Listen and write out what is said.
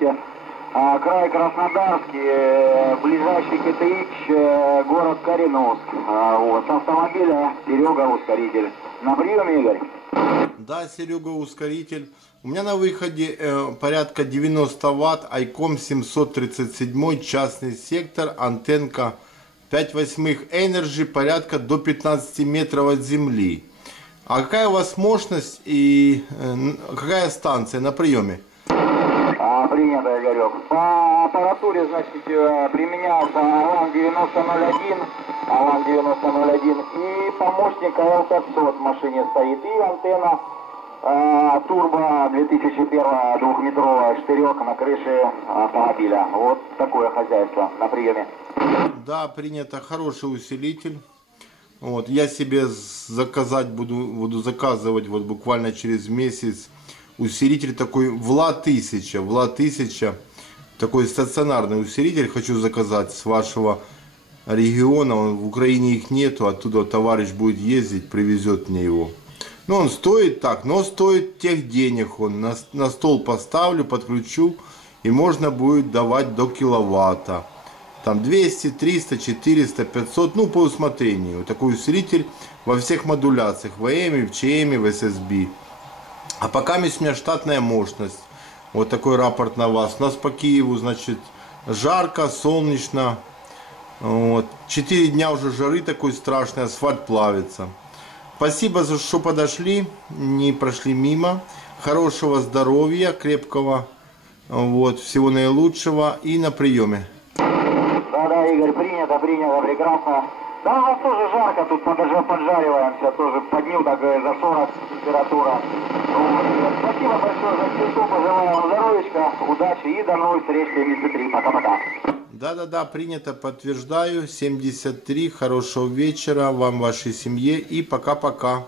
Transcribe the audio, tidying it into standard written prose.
Здравствуйте. Край Краснодарский, ближайший КТХ, город Кореновск. Вот, с автомобиля Серега Ускоритель. На приеме, Игорь? Да, Серега Ускоритель. У меня на выходе порядка 90 ватт, ICOM 737, частный сектор, антенка 5/8 Energy, порядка до 15 метров от земли. А какая у вас мощность и какая станция на приеме? Принято, Игорек. По аппаратуре, значит, применялся Алан 9001, и помощник АЛ-500 в машине стоит, и антенна турбо 2001 двухметровая, штырек на крыше автомобиля. Вот такое хозяйство на приеме. Да, принято, хороший усилитель. Вот, я себе буду заказывать вот буквально через месяц усилитель такой ВЛА-1000, такой стационарный усилитель хочу заказать с вашего региона. В Украине их нету, оттуда товарищ будет ездить, привезет мне его. Ну, он стоит так, но стоит тех денег. Он на стол поставлю, подключу, и можно будет давать до киловатта. Там 200, 300, 400, 500, ну, по усмотрению. Такой усилитель во всех модуляциях, в AM, в CM, в SSB. А пока у меня штатная мощность. Вот такой рапорт на вас. У нас по Киеву, значит, жарко, солнечно. Вот. 4 дня уже жары такой страшной, асфальт плавится. Спасибо, за что подошли, не прошли мимо. Хорошего здоровья, крепкого. Вот. Всего наилучшего и на приеме. Да, Игорь, принято, прекрасно. Да, у нас тоже жарко, тут поджариваемся, тоже по дню так за 40 температура. Спасибо большое за все, пожелаю вам здоровечка, удачи и до новых встреч 73. Пока-пока. Да, принято, подтверждаю. 73, хорошего вечера вам, вашей семье и пока-пока.